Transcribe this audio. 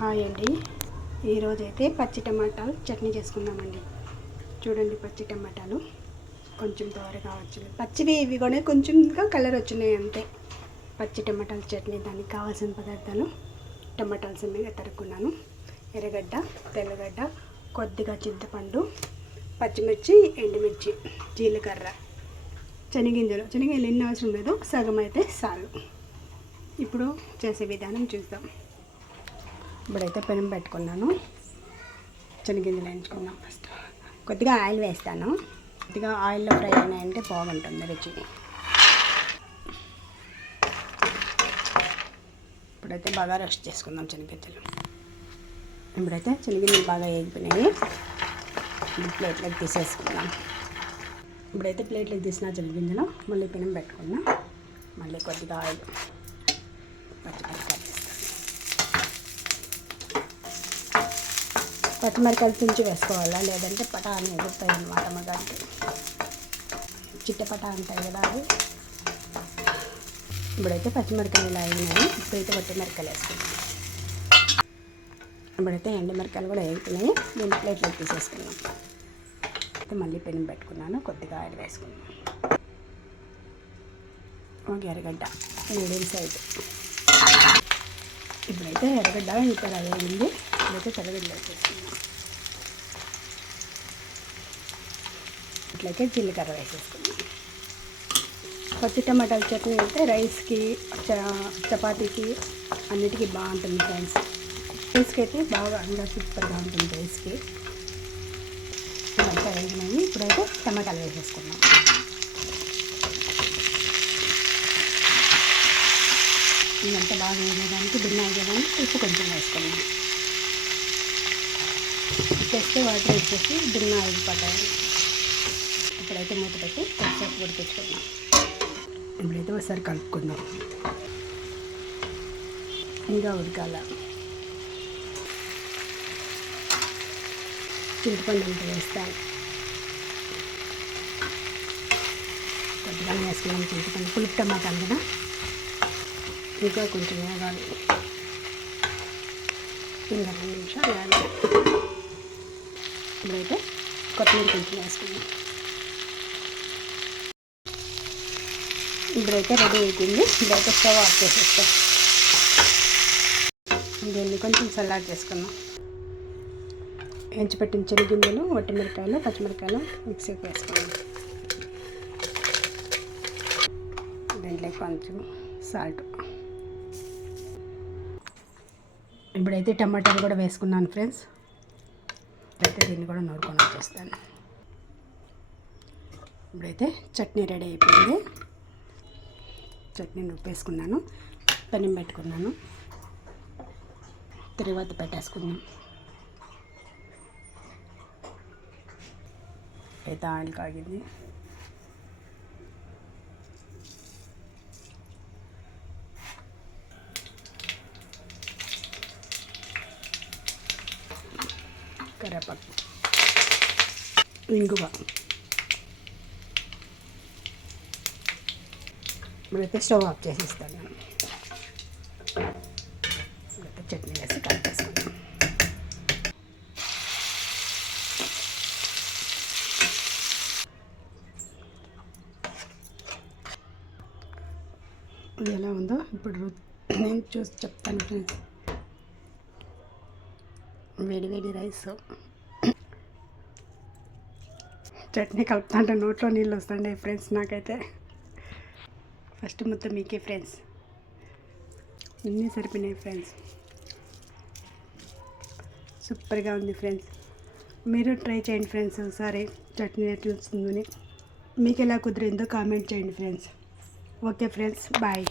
Hi అండి. ఈరోజైతే పచ్చి టమాటాలు చట్నీ చేసుకుందామండి. చూడండి, పచ్చి టమాటాలు కొంచెం త్వరగా వచ్చినాయి. పచ్చివి ఇవి కూడా కొంచెంగా కలర్ వచ్చినాయి అంతే. పచ్చి టమాటాల చట్నీ, దానికి కావాల్సిన పదార్థాలు: టమాటాలు సన్నగా తరుక్కున్నాను, ఎర్రగడ్డ, తెల్లగడ్డ, కొద్దిగా చింతపండు, పచ్చిమిర్చి, ఎండుమిర్చి, జీలకర్ర, శనగింజలు ఎన్ని అవసరం లేదు, సగం అయితే చాలు. ఇప్పుడు చేసే విధానం చూద్దాం. ఇప్పుడైతే పెనం పెట్టుకున్నాను, శనగింజలు వేయించుకున్నాం. ఫస్ట్ కొద్దిగా ఆయిల్ వేస్తాను. కొద్దిగా ఆయిల్లో ఫ్రై అయినాయంటే బాగుంటుంది రుచి. ఇప్పుడైతే బాగా రోస్ట్ చేసుకుందాం శనగింజలు. ఇప్పుడైతే శనగింజలు బాగా వేగిపోయినాయి. ప్లేట్లోకి తీసేసుకుందాం. ఇప్పుడైతే ప్లేట్లోకి తీసిన శనగింజలు మళ్ళీ పెనం పెట్టుకున్నాం. మళ్ళీ కొద్దిగా ఆయిల్, పచ్చిమిరకాయలు తుంచి వేసుకోవాలా, లేదంటే పటాని ఎగురుతాయి అన్నమాట. మగానికి చిట్టపట అంటాయి కదా అవి. ఇప్పుడైతే పచ్చిమిరకాయలు ఇలా అయినాయి. ఇప్పుడైతే పచ్చిమిరకాయలు వేసుకున్నాం. ఇప్పుడైతే ఎండుమిరకాయలు కూడా వేగుతున్నాయి. నేను ప్లేట్లోకి తీసేసుకున్నాం. మళ్ళీ పెనం పెట్టుకున్నాను, కొద్దిగా ఆయిల్ వేసుకున్నాను. ఒక ఎర్రగడ్డ మీడియం సైజు. ఇప్పుడైతే ఎర్రగడ్డ ఇంకా వేగింది. ఇప్పుడైతే తెల్లగడ్డ వేసేసుకున్నాం. ఇట్లయితే జీలకర్ర వేసేసుకున్నాం. పచ్చి టమాటాల చట్నీ అయితే రైస్కి, చపాతీకి అన్నిటికీ బాగుంటుంది ఫ్రెండ్స్. రైస్కి అయితే బాగా ఇంకా సూపర్గా ఉంటుంది రైస్కి. ఇదంతా వేగినాయి. ఇప్పుడైతే టమాటాలు వేసేసుకున్నాం. ఇదంతా బాగా వేయడానికి భిన్న అయ్యేదానికి ఉప్పు కొంచెం వేసుకున్నాం. చేస్తే వాటర్ వేసేసి భిన్న అయిపోతాయి. ఇప్పుడైతే మూత పెట్టి కొంచెం ఉడికించుకున్నాం. ఇప్పుడైతే ఒకసారి కలుపుకుందాం. ఇంకా ఉడకాల. చింతపండు అంతా వేస్తాను. కొద్దిగా వేసుకున్నాం చింతపండు. పులుపు టమాటాలు కదా, ఇంకా కొంచెం వేగాలి. ఇంకా 2 నిమిషాలు వేగాలి. ఇప్పుడైతే కొత్తిమీర కొంచెం వేసుకున్నాం. ఇప్పుడైతే రెడీ అవుతుంది. ఇప్పుడైతే స్టవ్ ఆఫ్ చేసేస్తాం. దీన్ని కొంచెం సలాడ్ చేసుకున్నాం. ఎంచిపెట్టిన శనగింజలు, వట్టిమిరకాయలు, పచ్చిమిరకాయలు మిక్సీకి వేసుకున్నాం. దీంట్లో కొంచెం సాల్ట్. ఇప్పుడైతే టమాటాలు కూడా వేసుకున్నాను ఫ్రెండ్స్. అయితే దీన్ని కూడా నూరుకొని వచ్చేస్తాను. ఇప్పుడైతే చట్నీ రెడీ అయిపోయింది. చట్నీ నూపేసుకున్నాను, పెనం పెట్టుకున్నాను, తిరువాత పెట్టేసుకున్నాం. అయితే ఆయిల్ కాగింది. కరివేపాకు, ఇంగువ. ఇప్పుడైతే స్టవ్ ఆఫ్ చేసేస్తాను. ఇప్పుడైతే చట్నీ వేసి కలిపేసుకుంటాం. ఇది ఎలా ఉందో ఇప్పుడు నేను చూసి చెప్తాను ఫ్రెండ్స్. వేడి రైస్, చట్నీ కలుపుతుంటే నోట్లో నీళ్ళు వస్తుండే ఫ్రెండ్స్. నాకైతే ఫస్ట్ మొత్తం మీకే ఫ్రెండ్స్. అన్నీ సరిపోయినాయి ఫ్రెండ్స్. సూపర్గా ఉంది ఫ్రెండ్స్. మీరు ట్రై చేయండి ఫ్రెండ్స్ ఒకసారి. చట్నీ ఎట్లా వస్తుందని, మీకు ఎలా కుదిరిందో కామెంట్ చేయండి ఫ్రెండ్స్. Okay friends, bye.